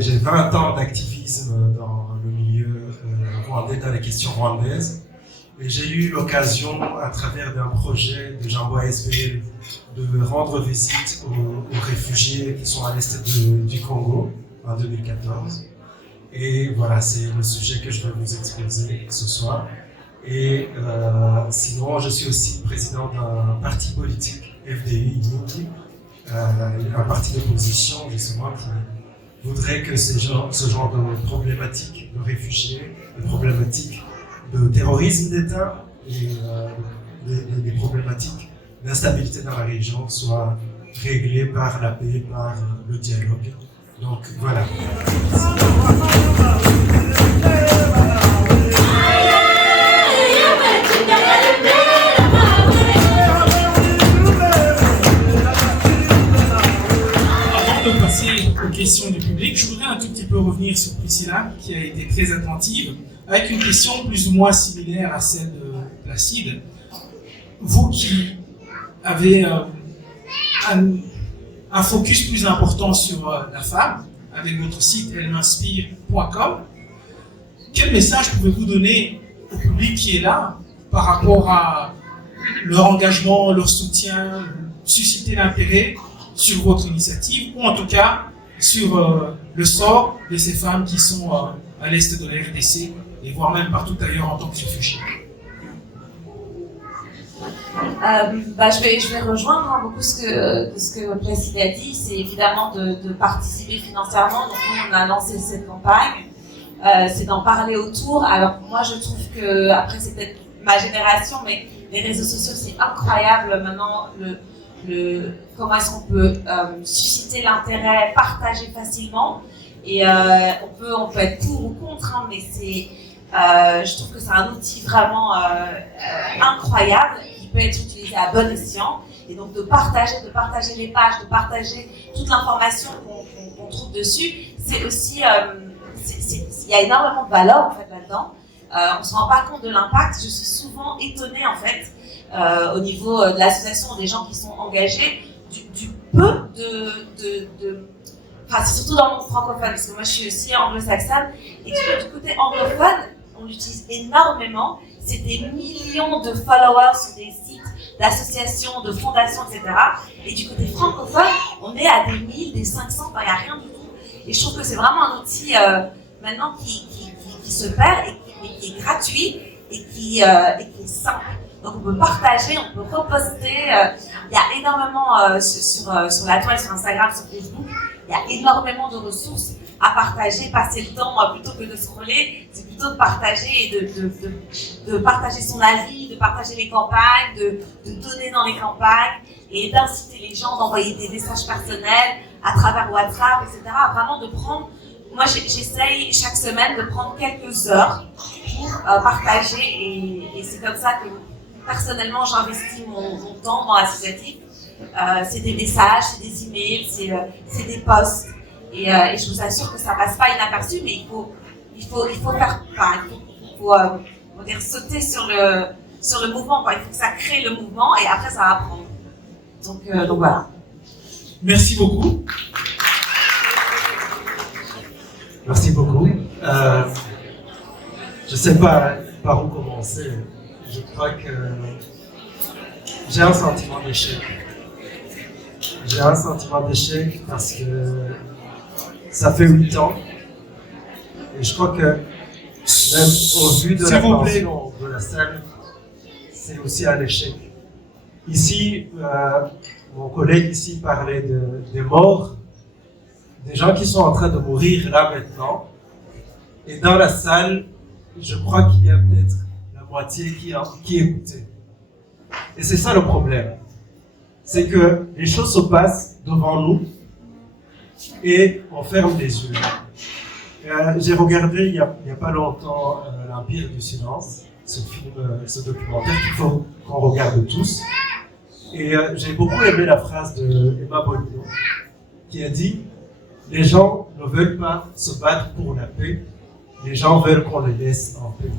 J'ai 20 ans d'activisme dans le milieu rwandais, dans les questions rwandaises. Et j'ai eu l'occasion, à travers d'un projet de Jambo SPL, de rendre visite aux réfugiés qui sont à l'est du Congo en 2014. Et voilà, c'est le sujet que je vais vous exposer ce soir. Et sinon, je suis aussi président d'un parti politique, FDI, un parti d'opposition justement qui voudrait que ce genre de problématiques de réfugiés, de problématiques de terrorisme d'État et des problématiques d'instabilité dans la région soient réglées par la paix, par le dialogue. Donc voilà. De passer aux questions du public, je voudrais un tout petit peu revenir sur Priscilla, qui a été très attentive, avec une question plus ou moins similaire à celle de Placide. Vous qui avez un focus plus important sur la femme, avec votre site ellem'inspire.com, quel message pouvez-vous donner au public qui est là par rapport à leur engagement, leur soutien, susciter l'intérêt sur votre initiative, ou en tout cas sur le sort de ces femmes qui sont à l'est de la RDC, et voire même partout ailleurs en tant que réfugiés? Je vais rejoindre beaucoup ce que Placide a dit, c'est évidemment de participer financièrement. Donc nous, on a lancé cette campagne, c'est d'en parler autour. Alors moi je trouve que, après c'est peut-être ma génération, mais les réseaux sociaux c'est incroyable maintenant, comment est-ce qu'on peut susciter l'intérêt, partager facilement, et on peut être pour ou contre, hein, mais je trouve que c'est un outil vraiment incroyable qui peut être utilisé à bon escient, et donc de partager les pages, de partager toute l'information qu'on trouve dessus, c'est aussi il y a énormément de valeur en fait là-dedans. On se rend pas compte de l'impact. Je suis souvent étonnée en fait au niveau de l'association, des gens qui sont engagés, du peu enfin c'est surtout dans le monde francophone, parce que moi je suis aussi anglo-saxonne, et du côté anglophone, on l'utilise énormément, c'est des millions de followers sur des sites d'associations, de fondations, etc. Et du côté francophone, on est à des 1000, des 500, enfin il n'y a rien du tout. Et je trouve que c'est vraiment un outil maintenant qui se perd, et qui est gratuit, et qui est simple. Donc on peut partager, on peut reposter. Il y a énormément sur la toile, sur Instagram, sur Facebook, il y a énormément de ressources à partager. Passer le temps plutôt que de scroller, c'est plutôt de partager et de partager son avis, de partager les campagnes, de donner dans les campagnes et d'inciter les gens d'envoyer des messages personnels à travers WhatsApp, etc. Vraiment de prendre. Moi, j'essaye chaque semaine de prendre quelques heures pour partager, et c'est comme ça que personnellement j'investis mon temps dans l'associatif. C'est des messages, c'est des emails, c'est des posts, et je vous assure que ça passe pas inaperçu, mais il faut faire, on va dire sauter sur le mouvement, quoi. Il faut que ça crée le mouvement, et après ça va prendre. Donc voilà. Merci beaucoup. Merci beaucoup. Je ne sais pas par où commencer. Je crois que j'ai un sentiment d'échec. J'ai un sentiment d'échec parce que ça fait 8 ans. Et je crois que même au vu de la tension de la salle, c'est aussi un échec. Ici, mon collègue ici parlait des morts, des gens qui sont en train de mourir là maintenant. Et dans la salle, je crois qu'il y a peut-être la moitié qui écoutait. Et c'est ça le problème. C'est que les choses se passent devant nous et on ferme les yeux. J'ai regardé il y a pas longtemps l'Empire du silence. ce film, ce documentaire qu'il faut qu'on regarde tous. Et j'ai beaucoup aimé la phrase de Emma Bonino qui a dit « Les gens ne veulent pas se battre pour la paix, les gens veulent qu'on les laisse en paix. »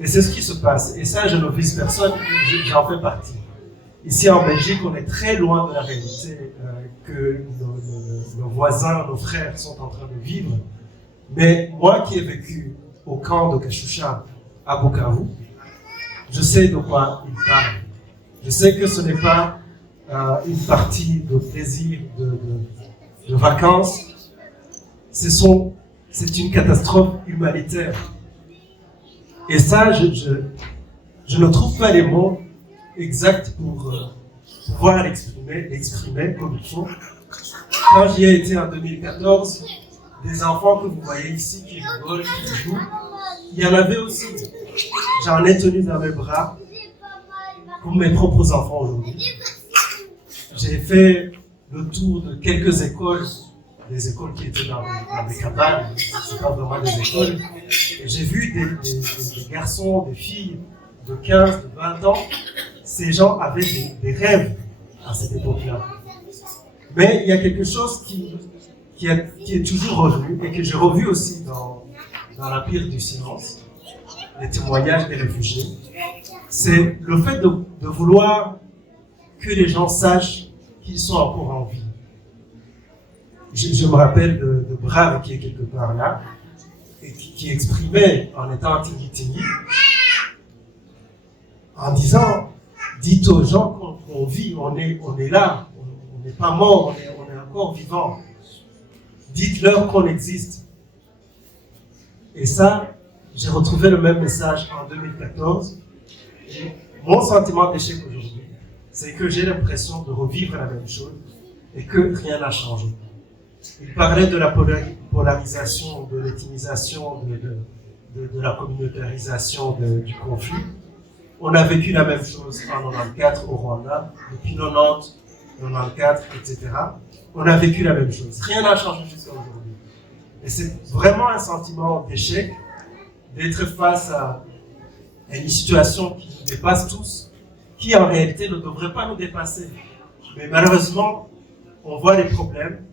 Et c'est ce qui se passe. Et ça, je ne vise personne, j'en fais partie. Ici en Belgique, on est très loin de la réalité que nos voisins, nos frères sont en train de vivre. Mais moi qui ai vécu au camp de Kachoucha à Bukavu, je sais de quoi il parle. Je sais que ce n'est pas une partie de plaisir, de vacances. C'est une catastrophe humanitaire. Et ça, je ne trouve pas les mots exacts pour pouvoir l'exprimer comme il faut. Quand j'y ai été en 2014, des enfants que vous voyez ici qui rigolent, qui jouent, il y en avait aussi. J'en ai tenu dans mes bras pour mes propres enfants aujourd'hui. J'ai fait le tour de quelques écoles, des écoles qui étaient dans des cabanes, c'est pas vraiment des écoles. Et j'ai vu des garçons, des filles de 15, de 20 ans. Ces gens avaient des rêves à cette époque-là. Mais il y a quelque chose qui est toujours revenu et que j'ai revu aussi dans la pire du silence, les témoignages des réfugiés. C'est le fait de vouloir que les gens sachent qu'ils sont encore en vie. Je me rappelle de Brave qui est quelque part là, et qui exprimait en étant Tingui, en disant, dites aux gens qu'on vit, on est là, on n'est pas mort, on est encore vivant. Dites-leur qu'on existe. Et ça, j'ai retrouvé le même message en 2014. Et mon sentiment d'échec aujourd'hui, c'est que j'ai l'impression de revivre la même chose et que rien n'a changé. Il parlait de la polarisation, de l'ethnisation, de la communautarisation du conflit. On a vécu la même chose en 94 au Rwanda, depuis 90, 94, etc. On a vécu la même chose. Rien n'a changé jusqu'à aujourd'hui. Et c'est vraiment un sentiment d'échec, d'être face à une situation qui nous dépasse tous, qui en réalité ne devrait pas nous dépasser. Mais malheureusement, on voit les problèmes,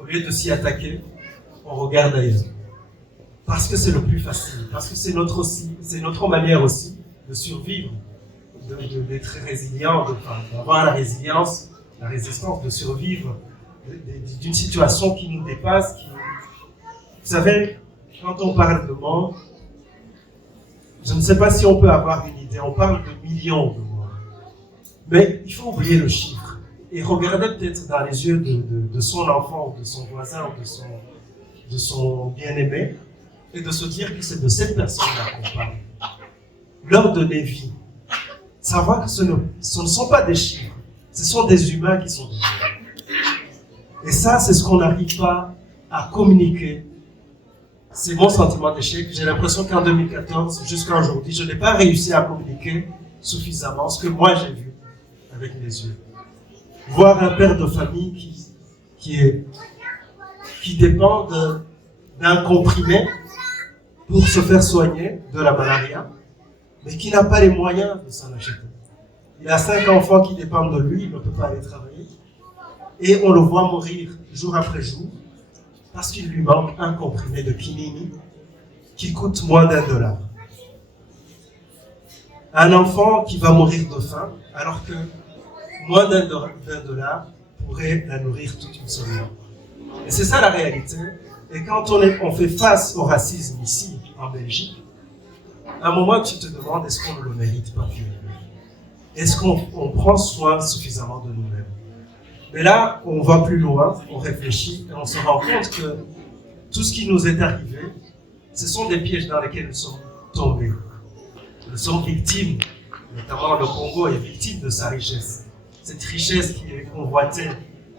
au lieu de s'y attaquer, on regarde ailleurs. Parce que c'est le plus facile, parce que c'est notre manière aussi de survivre, d'être résilient, d'avoir la résilience, la résistance, de survivre d'une situation qui nous dépasse. Vous savez, quand on parle de mort, je ne sais pas si on peut avoir une idée, on parle de millions de morts. Mais il faut oublier le chiffre et regarder peut-être dans les yeux de son enfant, de son voisin, de son bien-aimé, et de se dire que c'est de cette personne-là qu'on parle. Leur donner vie. Savoir que ce ne sont pas des chiffres, ce sont des humains qui sont dedans. Et ça, c'est ce qu'on n'arrive pas à communiquer. C'est mon sentiment d'échec. J'ai l'impression qu'en 2014, jusqu'à aujourd'hui, je n'ai pas réussi à communiquer suffisamment ce que moi j'ai vu avec mes yeux. Voir un père de famille qui dépend d'un comprimé pour se faire soigner de la malaria, mais qui n'a pas les moyens de s'en acheter. Il a 5 enfants qui dépendent de lui, il ne peut pas aller travailler. Et on le voit mourir jour après jour, parce qu'il lui manque un comprimé de quinini qui coûte moins $1. Un enfant qui va mourir de faim, alors que moins $1 pourrait la nourrir toute une semaine. Et c'est ça la réalité. Et quand on fait face au racisme ici, en Belgique, à un moment tu te demandes, est-ce qu'on ne le mérite pas finalement? Est-ce qu'on prend soin suffisamment de nous-mêmes? Mais là, on va plus loin, on réfléchit et on se rend compte que tout ce qui nous est arrivé, ce sont des pièges dans lesquels nous sommes tombés. Nous sommes victimes, notamment le Congo est victime de sa richesse. Cette richesse qui est convoitée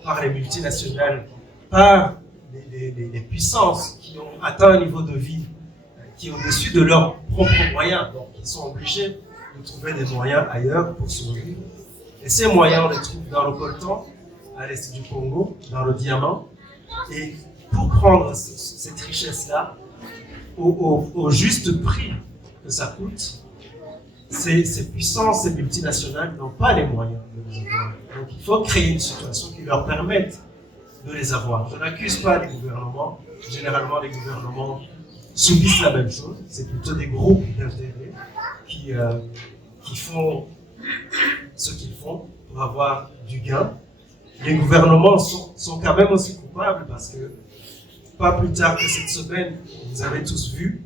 par les multinationales, par les puissances qui ont atteint un niveau de vie qui est au-dessus de leurs propres moyens, donc ils sont obligés de trouver des moyens ailleurs pour survivre. Et ces moyens, on les trouve dans le coltan, à l'est du Congo, dans le diamant. Et pour prendre cette richesse-là, au juste prix que ça coûte, ces puissances, ces multinationales n'ont pas les moyens de les avoir. Donc il faut créer une situation qui leur permette de les avoir. Je n'accuse pas les gouvernements. Généralement, les gouvernements subissent la même chose. C'est plutôt des groupes d'intérêts qui font ce qu'ils font pour avoir du gain. Les gouvernements sont quand même aussi coupables parce que pas plus tard que cette semaine, vous avez tous vu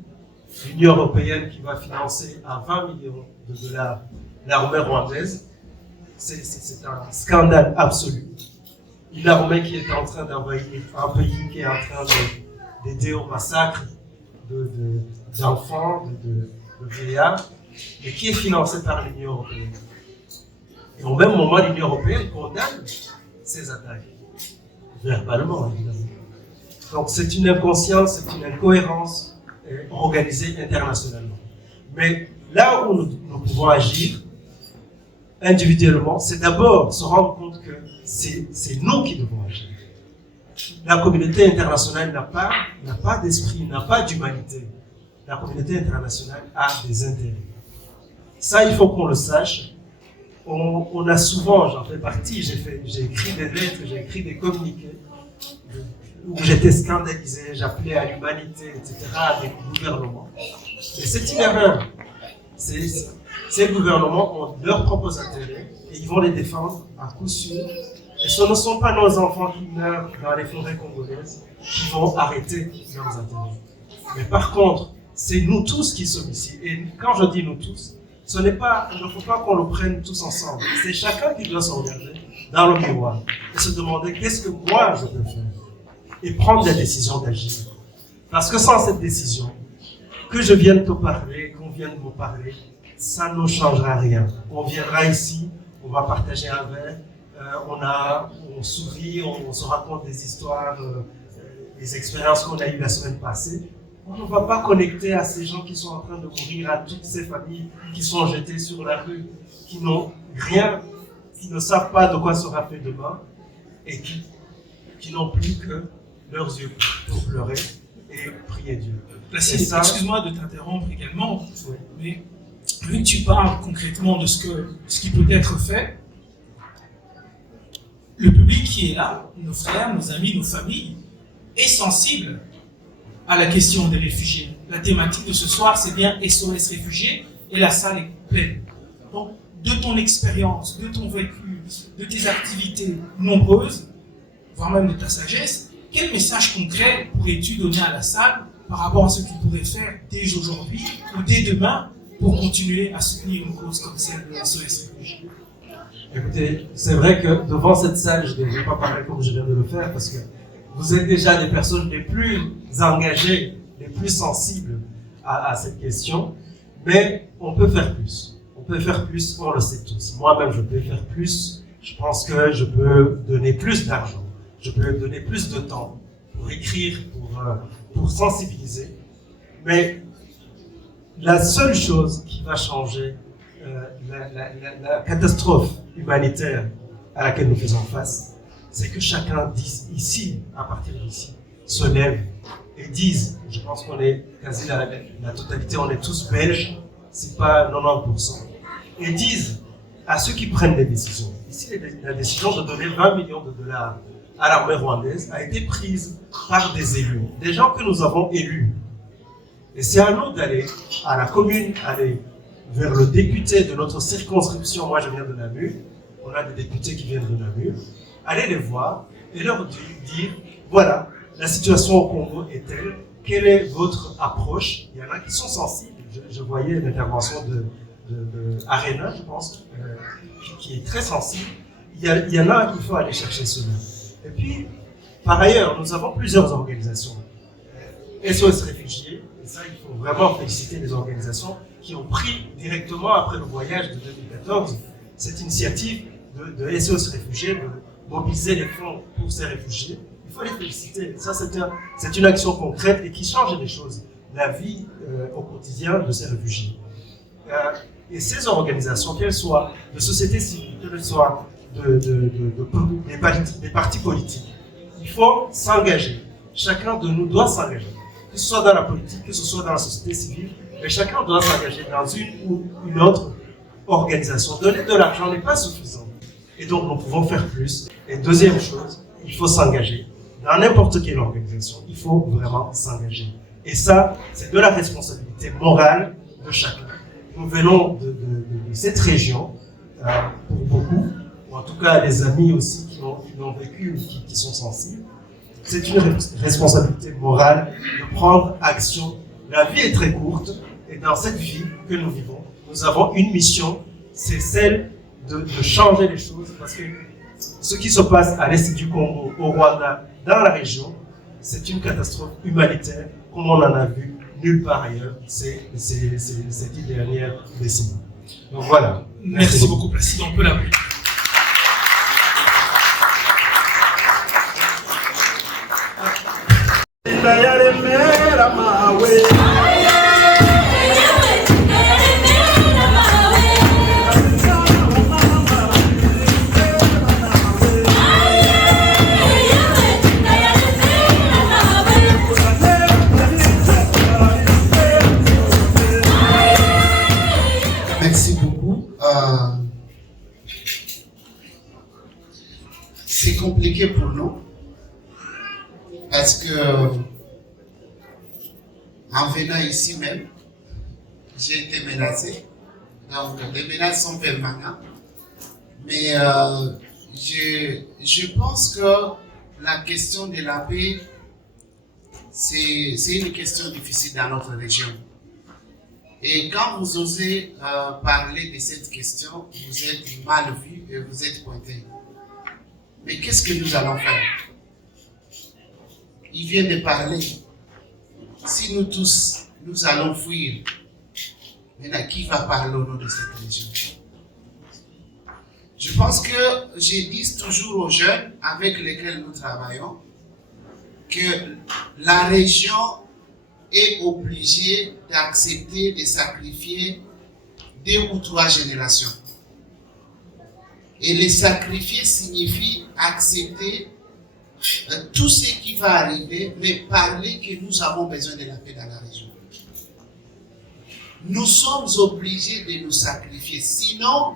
l'Union européenne qui va financer à 20 millions de dollars l'armée rwandaise. C'est un scandale absolu. Une armée qui est en train d'envahir un pays qui est en train d'aider au massacre d'enfants, de vieillards, et qui est financée par l'Union européenne. Et au même moment, l'Union européenne condamne ces attaques, verbalement évidemment. Donc c'est une inconscience, c'est une incohérence organisée internationalement. Mais là où nous pouvons agir individuellement, c'est d'abord se rendre compte que c'est nous qui devons agir. La communauté internationale n'a pas d'esprit, n'a pas d'humanité. La communauté internationale a des intérêts. Ça, il faut qu'on le sache. On a souvent, j'en fais partie, j'ai écrit des lettres, j'ai écrit des communiqués où j'étais scandalisé, j'appelais à l'humanité, etc., à des gouvernements. Et c'est une erreur. Ces gouvernements ont leurs propres intérêts et ils vont les défendre à coup sûr. Et ce ne sont pas nos enfants qui meurent dans les forêts congolaises qui vont arrêter leurs intérêts. Mais par contre, c'est nous tous qui sommes ici. Et quand je dis nous tous, il ne faut pas qu'on le prenne tous ensemble. C'est chacun qui doit se regarder dans le miroir et se demander qu'est-ce que moi je peux faire et prendre la décision d'agir. Parce que sans cette décision, que je vienne te parler, qu'on vienne me parler, ça ne changera rien. On viendra ici, on va partager un verre, on sourit, on se raconte des histoires, des expériences qu'on a eues la semaine passée. On ne va pas connecter à ces gens qui sont en train de mourir, à toutes ces familles qui sont jetées sur la rue, qui n'ont rien, qui ne savent pas de quoi sera fait demain et qui n'ont plus que leurs yeux pour pleurer et prier Dieu. Placide, excuse-moi de t'interrompre également, oui. Mais vu que tu parles concrètement de ce qui peut être fait, le public qui est là, nos frères, nos amis, nos familles, est sensible à la question des réfugiés. La thématique de ce soir, c'est bien SOS réfugiés et la salle est pleine. Donc, de ton expérience, de ton vécu, de tes activités nombreuses, voire même de ta sagesse, quel message concret pourrais-tu donner à la salle par rapport à ce qu'ils pourraient faire dès aujourd'hui ou dès demain pour continuer à soutenir une cause comme celle de SOS réfugiés? Écoutez, c'est vrai que devant cette salle, je ne devrais pas parler comme je viens de le faire parce que vous êtes déjà des personnes les plus engagées, les plus sensibles à cette question, mais on peut faire plus. On peut faire plus, on le sait tous. Moi-même, je peux faire plus. Je pense que je peux donner plus d'argent. Je peux donner plus de temps pour écrire, pour sensibiliser. Mais la seule chose qui va changer la catastrophe humanitaire à laquelle nous faisons face, c'est que chacun dise ici, à partir d'ici, se lève et dise, je pense qu'on est quasi la totalité, on est tous belges, c'est pas 90%, et disent à ceux qui prennent des décisions. Ici, la décision de donner 20 millions de dollars à l'armée rwandaise a été prise par des élus, des gens que nous avons élus. Et c'est à nous d'aller à la commune, aller vers le député de notre circonscription. Moi, je viens de Namur. On a des députés qui viennent de Namur. Allez les voir et leur dire, voilà, la situation au Congo est telle, quelle est votre approche? Il y en a qui sont sensibles. Je voyais l'intervention de Arena, je pense, qui est très sensible. Il y en a qu'il faut aller chercher cela. Et puis, par ailleurs, nous avons plusieurs organisations. SOS Réfugiés, et ça, il faut vraiment féliciter les organisations qui ont pris directement après le voyage de 2014 cette initiative de SOS Réfugiés, de mobiliser les fonds pour ces réfugiés. Il faut les féliciter. Ça, c'est une action concrète et qui change les choses, la vie au quotidien de ces réfugiés. Et ces organisations, qu'elles soient de société civile, qu'elles soient des partis politiques, il faut s'engager. Chacun de nous doit s'engager. Que ce soit dans la politique, que ce soit dans la société civile, Mais chacun doit s'engager dans une ou une autre organisation. Donner de l'argent n'est pas suffisant. Et donc, nous pouvons faire plus. Et deuxième chose, il faut s'engager. Dans n'importe quelle organisation, il faut vraiment s'engager. Et ça, c'est de la responsabilité morale de chacun. Nous venons de cette région, pour beaucoup, ou en tout cas les amis aussi qui l'ont vécu ou qui sont sensibles. C'est une responsabilité morale de prendre action. La vie est très courte et dans cette vie que nous vivons, nous avons une mission, c'est celle de changer les choses parce que ce qui se passe à l'est du Congo, au Rwanda, dans la région, c'est une catastrophe humanitaire comme on n'en a vu nulle part ailleurs ces 10 dernières décennies. Donc voilà. Merci beaucoup, Placide. On peut l'applaudir. Merci beaucoup. C'est compliqué pour nous parce que en venant ici même, j'ai été menacé. Donc les menaces sont permanentes. Mais je pense que la question de la paix, c'est une question difficile dans notre région. Et quand vous osez parler de cette question, vous êtes mal vu et vous êtes pointé. Mais qu'est-ce que nous allons faire? Il vient de parler. Si nous tous, nous allons fuir, maintenant qui va parler au nom de cette région? Je pense que je dis toujours aux jeunes avec lesquels nous travaillons que la région est obligée d'accepter de sacrifier 2 ou 3 générations. Et les sacrifier signifie accepter tout ce qui va arriver, mais parler que nous avons besoin de la paix dans la région. Nous sommes obligés de nous sacrifier, sinon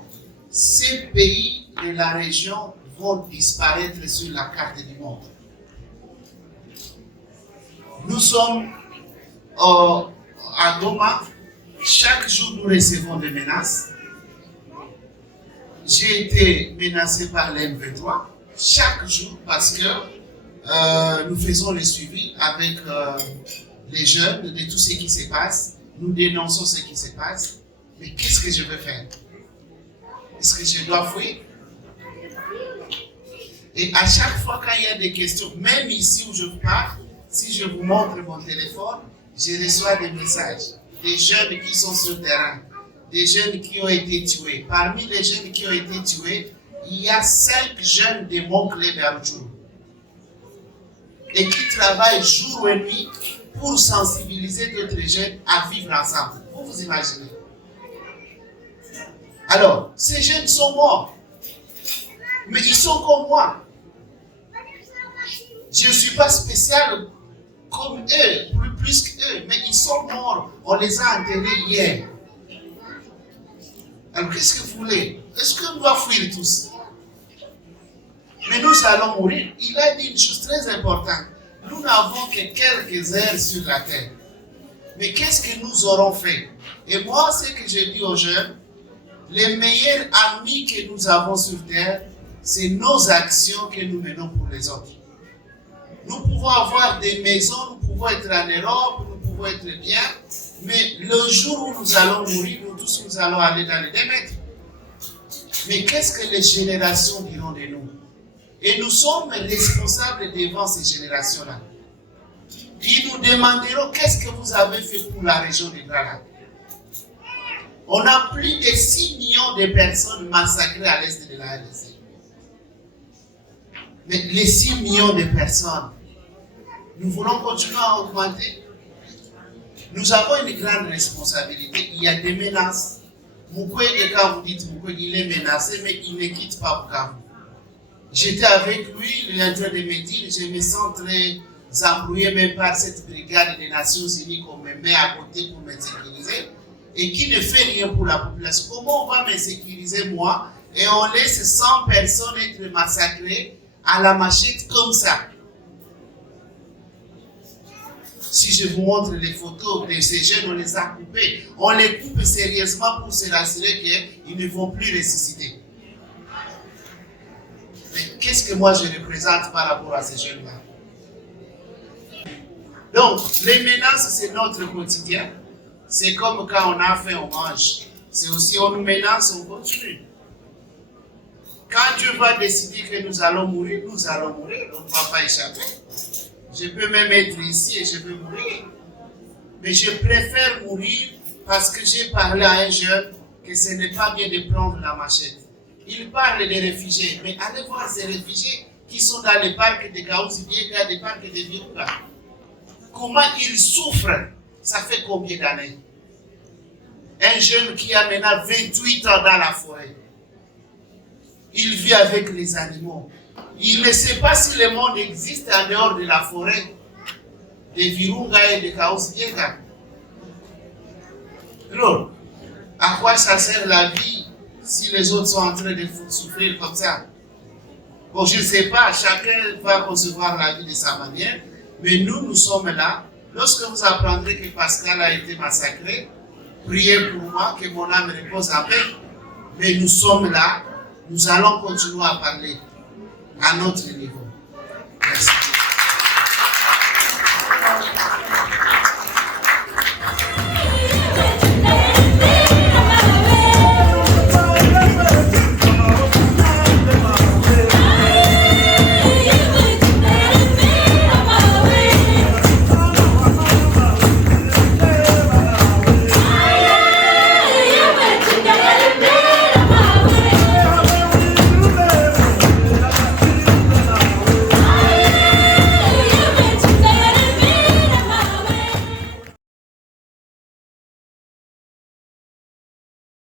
ces pays de la région vont disparaître sur la carte du monde. Nous sommes à Goma, chaque jour nous recevons des menaces. J'ai été menacé par l'M23 chaque jour parce que nous faisons le suivi avec les jeunes de tout ce qui se passe. Nous dénonçons ce qui se passe. Mais qu'est-ce que je veux faire? Est-ce que je dois fuir? Et à chaque fois qu'il y a des questions, même ici où je pars, si je vous montre mon téléphone, je reçois des messages, des jeunes qui sont sur le terrain, des jeunes qui ont été tués. Parmi les jeunes qui ont été tués, il y a 5 jeunes de mon club à Rutshuru et qui travaillent jour et nuit pour sensibiliser d'autres jeunes à vivre ensemble. Vous imaginez? Alors, ces jeunes sont morts, mais ils sont comme moi. Je ne suis pas spécial comme eux, plus qu'eux, mais ils sont morts. On les a enterrés hier. Alors, qu'est-ce que vous voulez? Est-ce qu'on doit fuir tous? Mais nous allons mourir. Il a dit une chose très importante. Nous n'avons que quelques heures sur la terre. Mais qu'est-ce que nous aurons fait? Et moi, ce que je dis aux jeunes, les meilleurs amis que nous avons sur terre, c'est nos actions que nous menons pour les autres. Nous pouvons avoir des maisons, nous pouvons être en Europe, nous pouvons être bien, mais le jour où nous allons mourir, nous tous nous allons aller dans les démètres. Mais qu'est-ce que les générations diront de nous? Et nous sommes responsables devant ces générations-là. Ils nous demanderont qu'est-ce que vous avez fait pour la région de Grand Lac. On a plus de 6 millions de personnes massacrées à l'est de la RDC. Mais les 6 millions de personnes, nous voulons continuer à augmenter. Nous avons une grande responsabilité. Il y a des menaces. Mukwege, quand vous dites Mukwege, il est menacé, mais il ne quitte pas Bukavu. J'étais avec lui, il est en train de me dire, je me sens très embrouillé même par cette brigade des Nations Unies qu'on me met à côté pour me sécuriser et qui ne fait rien pour la population. Comment on va me sécuriser moi et on laisse 100 personnes être massacrées à la machette comme ça? Si je vous montre les photos de ces jeunes, on les a coupés. On les coupe sérieusement pour se rassurer qu'ils ne vont plus ressusciter. Mais qu'est-ce que moi je représente par rapport à ces jeunes-là? Donc, les menaces, c'est notre quotidien. C'est comme quand on a faim, on mange. C'est aussi, on nous menace, on continue. Quand Dieu va décider que nous allons mourir, nous allons mourir. On ne va pas échapper. Je peux même être ici et je peux mourir. Mais je préfère mourir parce que j'ai parlé à un jeune que ce n'est pas bien de prendre la machette. Il parle des réfugiés, mais allez voir ces réfugiés qui sont dans les parcs de Kaouzi-Biega, des parcs de Virunga. Comment ils souffrent. Ça fait combien d'années? Un jeune qui a maintenant 28 ans dans la forêt. Il vit avec les animaux. Il ne sait pas si le monde existe en dehors de la forêt de Virunga et de Kaouzi-Biega. Alors, à quoi ça sert la vie si les autres sont en train de souffrir comme ça? Bon, je ne sais pas, chacun va concevoir la vie de sa manière, mais nous sommes là. Lorsque vous apprendrez que Pascal a été massacré, priez pour moi, que mon âme repose en paix. Mais nous sommes là, nous allons continuer à parler à notre niveau.